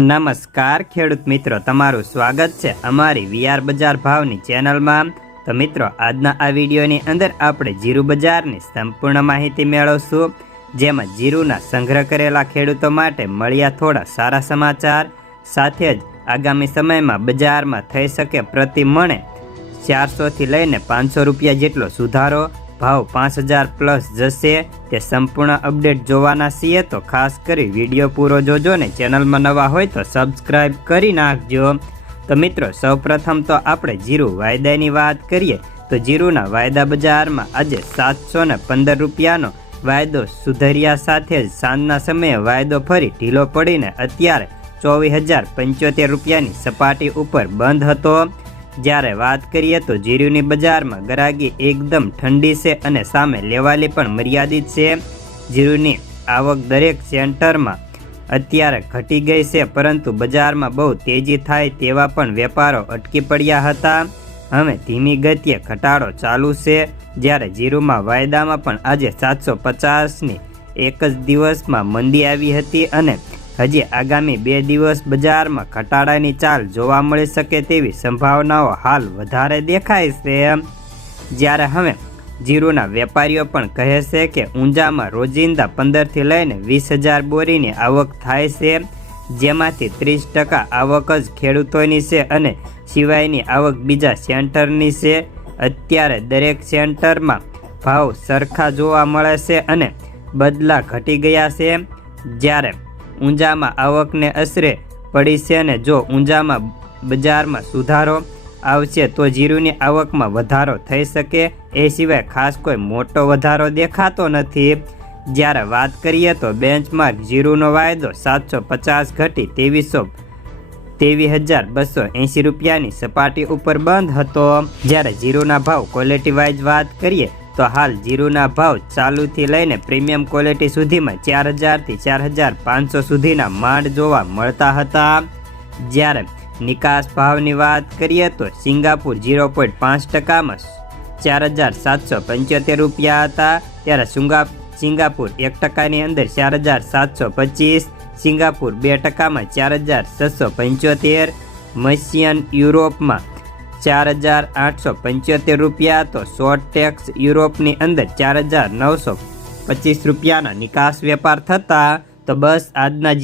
નમસ્કાર, ખેડૂત મિત્રો. તમારું સ્વાગત છે અમારી વીઆર બજાર ભાવની ચેનલમાં. તો મિત્રો, આજના આ વિડીયોની અંદર આપણે જીરું બજારની સંપૂર્ણ માહિતી મેળવશું, જેમાં જીરુના સંગ્રહ કરેલા ખેડૂતો માટે મળ્યા થોડા સારા સમાચાર. સાથે જ આગામી સમયમાં બજારમાં થઈ શકે પ્રતિ મણે ચારસોથી લઈને પાંચસો રૂપિયા જેટલો સુધારો ભાવ પાંચ હજાર પ્લસ જશે તે સંપૂર્ણ અપડેટ જોવાના છીએ તો ખાસ કરી વીડિયો પૂરો જોજો ને ચેનલમાં નવા હોય તો સબસ્ક્રાઈબ કરી નાખજો. તો મિત્રો, સૌપ્રથમ તો આપણે જીરું વાયદાની વાત કરીએ તો જીરુના વાયદા બજારમાં આજે સાતસો ને પંદર રૂપિયાનો વાયદો સુધર્યા સાથે જ સાંજના સમયે વાયદો ફરી ઢીલો પડીને અત્યારે ચોવીસ હજાર પંચોતેર રૂપિયાની સપાટી ઉપર બંધ હતો. જ્યારે વાત કરીએ તો જીરુની બજારમાં ગરાગી એકદમ ઠંડી છે અને સામે લેવાલી પણ મર્યાદિત છે. જીરુની આવક દરેક સેન્ટરમાં અત્યારે ઘટી ગઈ છે, પરંતુ બજારમાં બહુ તેજી થાય તેવા પણ વેપારો અટકી પડ્યા હતા. હવે ધીમી ગતિએ ઘટાડો ચાલુ છે, જ્યારે જીરુમાં વાયદામાં પણ આજે સાતસો પચાસની એક જ દિવસમાં મંદી આવી હતી અને હજી આગામી બે દિવસ બજારમાં ઘટાડાની ચાલ જોવા મળી શકે તેવી સંભાવનાઓ હાલ વધારે દેખાય છે. જ્યારે હવે જીરુના વેપારીઓ પણ કહે છે કે ઊંઝામાં રોજિંદા પંદરથી લઈને વીસ હજાર બોરીની આવક થાય છે, જેમાંથી ત્રીસ ટકા આવક જ ખેડૂતોની છે અને સિવાયની આવક બીજા સેન્ટરની છે. અત્યારે દરેક સેન્ટરમાં ભાવ સરખા જોવા મળે છે અને બદલા ઘટી ગયા છે. જ્યારે ઊંઝામાં આવકને અસરે પડી છે અને જો ઊંઝામાં બજારમાં સુધારો આવશે, તો જીરુની આવકમાં વધારો થઈ શકે. એ સિવાય ખાસ કોઈ મોટો વધારો દેખાતો નથી. જ્યારે વાત કરીએ તો બેન્ચમાર્ક જીરુનો વાયદો સાતસો પચાસ ઘટી ત્રેવીસો ત્રેવીસ હજાર બસો એંસી રૂપિયાની સપાટી ઉપર બંધ હતો. જ્યારે જીરુના ભાવ ક્વોલિટી વાઇઝ વાત કરીએ તો હાલ જીરુના ભાવ ચાલુથી લઈને પ્રીમિયમ ક્વોલિટી સુધીમાં ચાર હજારથી ચાર હજાર પાંચસો સુધીના માંડ જોવા મળતા હતા. જ્યારે નિકાસ ભાવની વાત કરીએ તો સિંગાપુર ઝીરો પોઈન્ટ પાંચ ટકામાં ચાર હજાર સાતસો પંચોતેર રૂપિયા હતા. ત્યારે સુંગા સિંગાપુર એક ટકાની અંદર ચાર હજાર સાતસો પચીસ, સિંગાપુર બે ટકામાં ચાર હજાર છસો પંચોતેર મશિયન યુરોપમાં ચાર હજાર આઠસો પંચોતેર રૂપિયા તો શોર્ટ ટેક્સ યુરોપની અંદર ચાર હજાર નવસો પચીસ રૂપિયાના નિકાસ વેપાર થતા તો બસ આજના